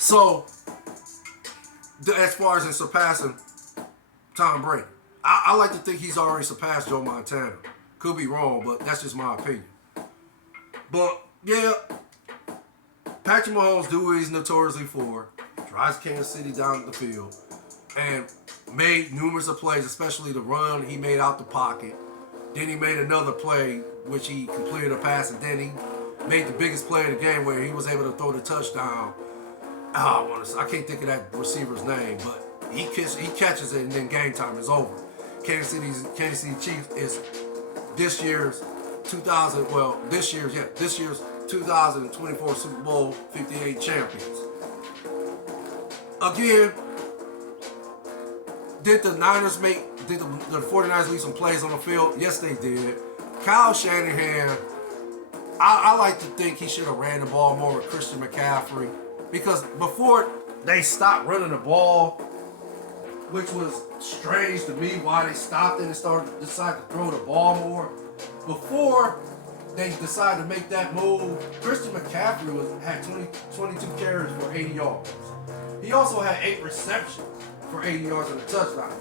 So, as far as in surpassing Tom Brady, I like to think he's already surpassed Joe Montana. Could be wrong, but that's just my opinion. But yeah, Patrick Mahomes do what he's notoriously for. Drives Kansas City down the field and made numerous of plays, especially the run he made out the pocket. Then he made another play, which he completed a pass, and then he made the biggest play of the game where he was able to throw the touchdown. I can't think of that receiver's name, but he catches it, and then game time is over. Kansas City Chiefs is this year's 2024 Super Bowl 58 champions. Again, did the 49ers leave some plays on the field? Yes, they did. Kyle Shanahan, I like to think he should have ran the ball more with Christian McCaffrey, because before they stopped running the ball, which was strange to me why they stopped it and decided to throw the ball more. Before they decided to make that move, Christian McCaffrey had 22 carries for 80 yards. He also had 8 receptions for 80 yards and a touchdown.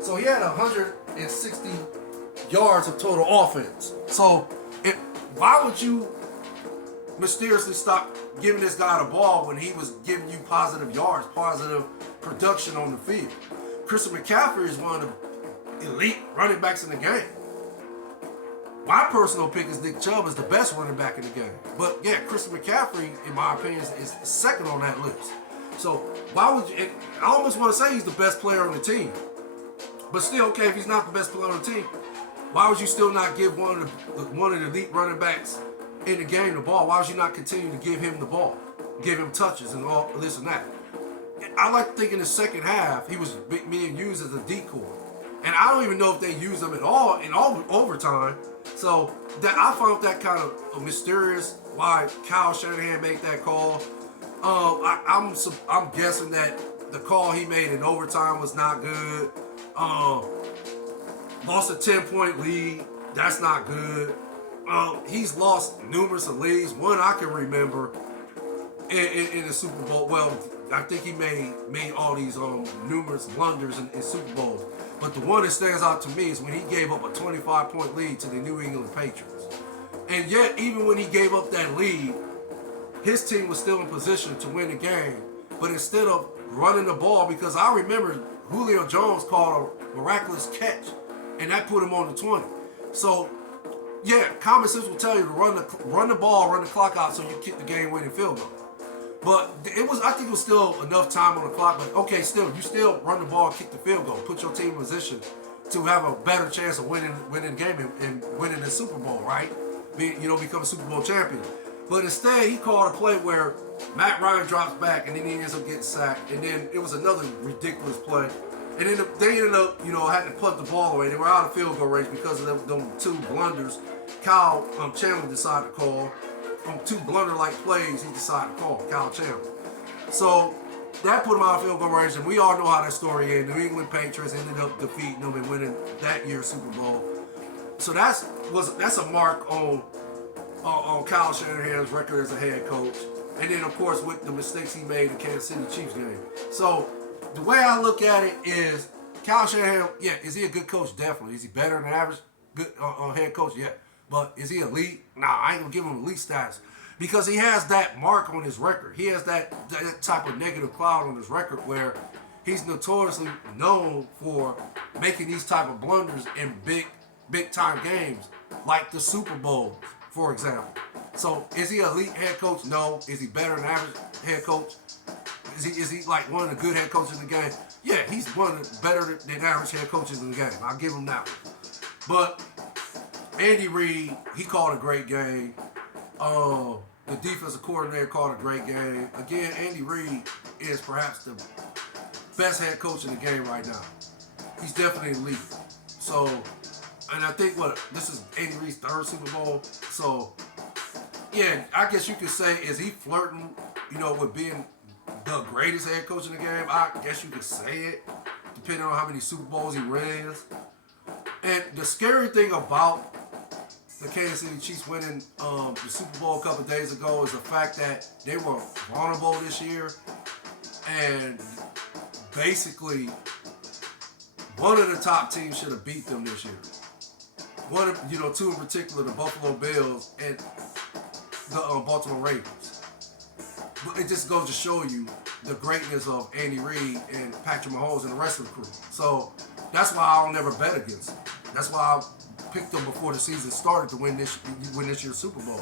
So he had 160 yards of total offense. So why would you mysteriously stop giving this guy the ball when he was giving you positive yards, positive production on the field? Christian McCaffrey is one of the elite running backs in the game. My personal pick is Nick Chubb is the best running back in the game. But yeah, Christian McCaffrey, in my opinion, is second on that list. So why would you? I almost want to say he's the best player on the team. But still, okay, if he's not the best player on the team, why would you still not give one of the elite running backs in the game the ball? Why would you not continue to give him the ball, give him touches and all this and that? I like to think in the second half he was being used as a decoy, and I don't even know if they used him at all in overtime. So that I found that kind of mysterious why Kyle Shanahan made that call. I'm guessing that the call he made in overtime was not good. Lost a 10-point lead. That's not good. He's lost numerous of leads. One I can remember in the Super Bowl. Well, I think he made all these numerous blunders in Super Bowls. But the one that stands out to me is when he gave up a 25-point lead to the New England Patriots. And yet, even when he gave up that lead, his team was still in position to win the game. But instead of running the ball, because I remember Julio Jones called a miraculous catch, and that put him on the 20. So, yeah, common sense will tell you to run the ball, run the clock out so you kick the game-winning field goal. But I think it was still enough time on the clock. But okay, you still run the ball, kick the field goal, put your team in position to have a better chance of winning the game and winning the Super Bowl, right? Become a Super Bowl champion. But instead, he called a play where Matt Ryan drops back and then he ends up getting sacked. And then it was another ridiculous play. And then they ended up, having to punt the ball away. They were out of field goal range because of them 2 blunders Kyle Chandler decided to call. On 2 blunder-like plays, he decided to call Kyle Chandler. So that put him out of field goal range, and we all know how that story ended. New England Patriots ended up defeating them and winning that year's Super Bowl. So that's a mark on Kyle Shanahan's record as a head coach. And then, of course, with the mistakes he made in the Kansas City Chiefs game. So the way I look at it is Kyle Shanahan, yeah, is he a good coach? Definitely. Is he better than average good head coach? Yeah. But is he elite? Nah, I ain't going to give him elite stats. Because he has that mark on his record. He has that type of negative cloud on his record where he's notoriously known for making these type of blunders in big time games, like the Super Bowl, for example. So is he an elite head coach? No. Is he better than average head coach? Is he like one of the good head coaches in the game? Yeah, he's one of the better than average head coaches in the game. I'll give him that one. But Andy Reid, he called a great game. The defensive coordinator called a great game. Again, Andy Reid is perhaps the best head coach in the game right now. He's definitely elite. So, and I think this is Andy Reid's 3rd Super Bowl. So, yeah, I guess you could say, is he flirting, with being the greatest head coach in the game? I guess you could say it, depending on how many Super Bowls he wins. And the scary thing about the Kansas City Chiefs winning the Super Bowl a couple of days ago is the fact that they were vulnerable this year. And basically, one of the top teams should have beat them this year. One of, two in particular, the Buffalo Bills and the Baltimore Ravens. But it just goes to show you the greatness of Andy Reid and Patrick Mahomes and the rest of the crew. So that's why I don't never bet against them. That's why I picked them before the season started to win this year's Super Bowl.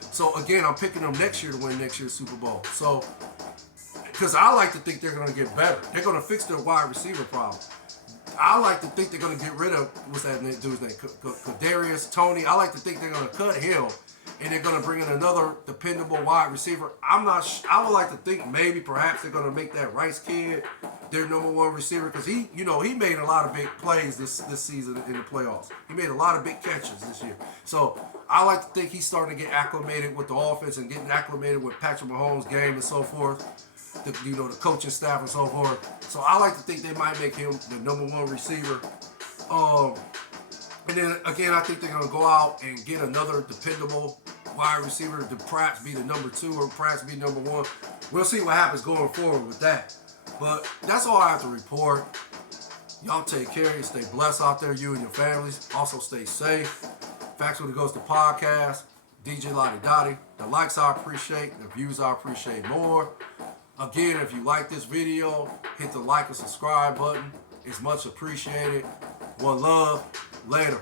So again, I'm picking them next year to win next year's Super Bowl. So because I like to think they're going to get better. They're going to fix their wide receiver problem. I like to think they're going to get rid of, what's that dude's name? Kadarius Toney. I like to think they're going to cut him, and they're going to bring in another dependable wide receiver. I'm not. I would like to think maybe perhaps they're going to make that Rice kid their number one receiver because he made a lot of big plays this season in the playoffs. He made a lot of big catches this year. So I like to think he's starting to get acclimated with the offense and getting acclimated with Patrick Mahomes' game and so forth. The coaching staff and so forth. So I like to think they might make him the number one receiver. And then again, I think they're going to go out and get another dependable wide receiver to perhaps be the number two or perhaps be number one. We'll see what happens going forward with that. But that's all I have to report. Y'all take care. You stay blessed out there, you and your families. Also stay safe. Facts when it goes to podcast. DJ Lottie Dottie. The likes I appreciate. The views I appreciate more. Again, if you like this video, hit the like and subscribe button. It's much appreciated. One love. Later.